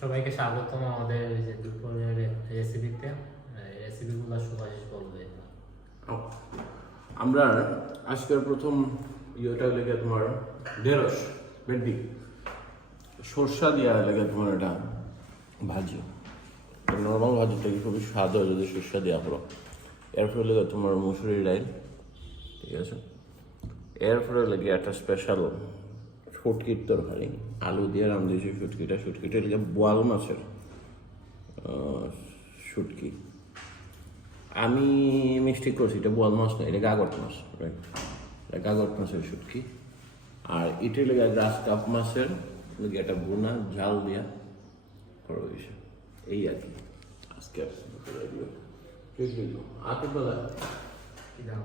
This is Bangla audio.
সবাইকে স্বাগতম আমাদের এই যে দুপুরের রেসিপিতে। রেসিপিগুলো সুভাষিস বলবে। আমরা আজকের প্রথম ইয়েটা লেগে তোমার ঢেঁড়স ভেন্ডি সর্ষা দেওয়া লেগে তোমার এটা ভাজি। নর্মাল ভাজি থেকে খুবই স্বাদ হয় যদি সর্ষা দেওয়া করো। এরপরে লেগে তোমার মুসুরি ডাইল, ঠিক আছে। এরপরে লেগে একটা স্পেশাল শুটকির তরকারি, আলু দিয়ে রাম দিয়েছি শুটকিটা লেগে বোয়াল মাছের শুটকি। আমি মিস্টেক করছি, এটা বোয়াল মাছ না, এটা গাগর মাছ, রাইট? এটা গাগর মাছের শুটকি। আর এটা লেগে গ্রাস কাপ মাছের লেগে একটা বোনা ঝাল দিয়া করা হয়েছে। এই আর কি আজকে আপেল বেলা কি দাম?